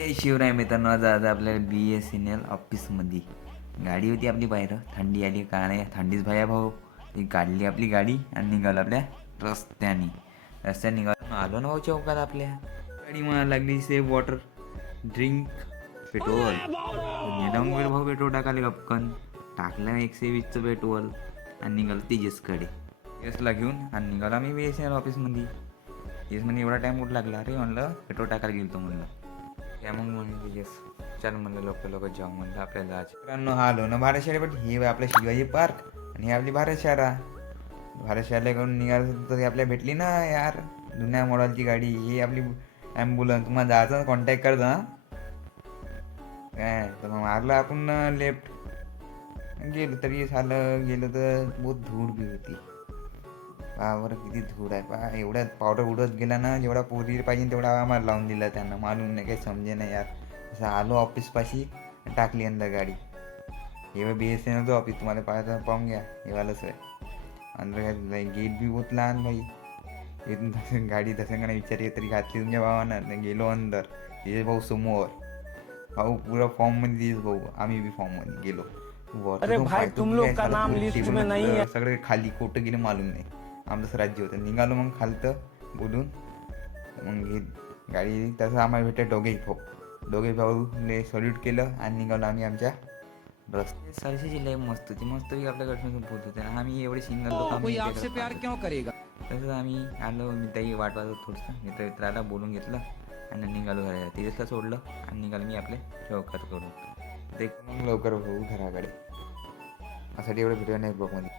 जय शिवराय मित्रांनो. आज आपल्याला BSNL ऑफिसमध्ये गाडी होती आपली बाहेर. थंडी आली का नाही, थंडीच भया भाऊ. ती काढली आपली गाडी आणि निघालो आपल्या रस्त्याने निघालो आलो ना भाऊ चौकात. आपल्या गाडी मला लागली सेव्ह वॉटर ड्रिंक पेट्रोल. नेदाऊन गेलो भाऊ पेट्रोल टाकाले गपकन. टाकलं 120चं पेट्रोल आणि निघालो तेजसकडे. तेजसला घेऊन आणि निघालो आम्ही BSNL ऑफिसमध्ये. तेजसमध्ये एवढा टाईम कुठं लागला अरे, म्हणलं पेट्रोल टाकायला गेलो म्हणलं. या मग म्हणून येस चल म्हणलं लोक जाऊ म्हणलं आपल्याला जायचं. मित्रांनो हा आलो ना भारतशाळा, पण हे आपलं शिवाजी पार्क आणि हे आपली भारतशाळा. भारतशाळेकडून निघालं तर आपल्या भेटली ना यार जुन्या मॉडेलची गाडी. ही आपली ॲम्ब्युलन्स. तुम्हाला जायचं कॉन्टॅक्ट करतो हां काय. तर मग मारलं आपण लेफ्ट गेलो तरी झालं. गेलो तर बहुत धूळ बी होती. बरं किती धूळ आहे पहा. एवढ्या पावडर उडत गेला ना, जेवढा पोरी पाहिजे तेवढा आम्हाला लावून दिला त्यांना. मालूम नाही काही समजे नाही यार. असं आलो ऑफिसपाशी टाकली अंदर गाडी. हे BSNLचं ऑफिस तुम्हाला पाहायचं पाहून घ्या. हे वालंच आहे अंदर. काय गेट बी बहुत लहान बाई. इथून तसं गाडी तसं का नाही विचार तरी घातली तुमच्या भावानं. गेलो अंदर. तिचे भाऊ समोर. भाऊ पुरा फॉर्ममध्ये दिस भाऊ. आम्ही बी फॉर्ममध्ये गेलो. अरे भाई तुम लोग का नाम लिस्ट में नहीं है. सगळे खाली कोटं गेले मालूम नाही. आमचं राज्य होतं. निघालो मग खालतं बोलून. मग हे गाडी तसं आम्हाला भेटलं दोघे भाऊने सल्यूट केलं आणि निघालो आम्ही आमच्या रस्ते. सरशी जिल्हा मस्त होती. मस्त आपल्याकडे बोलत होते. आम्ही एवढे सिंगल लोक आपसे प्यार क्यों करेगा. तसंच आम्ही आलो. मी ताई वाट पाहत थोडंसं मित्राला बोलून घेतलं आणि निघालो घरा. तेजसला सोडलं आणि निघालो मी आपल्या चौकात करून. ते मग लवकर भाऊ घराकडे. यासाठी एवढं व्हिडिओ नाही ब्लॉगमध्ये.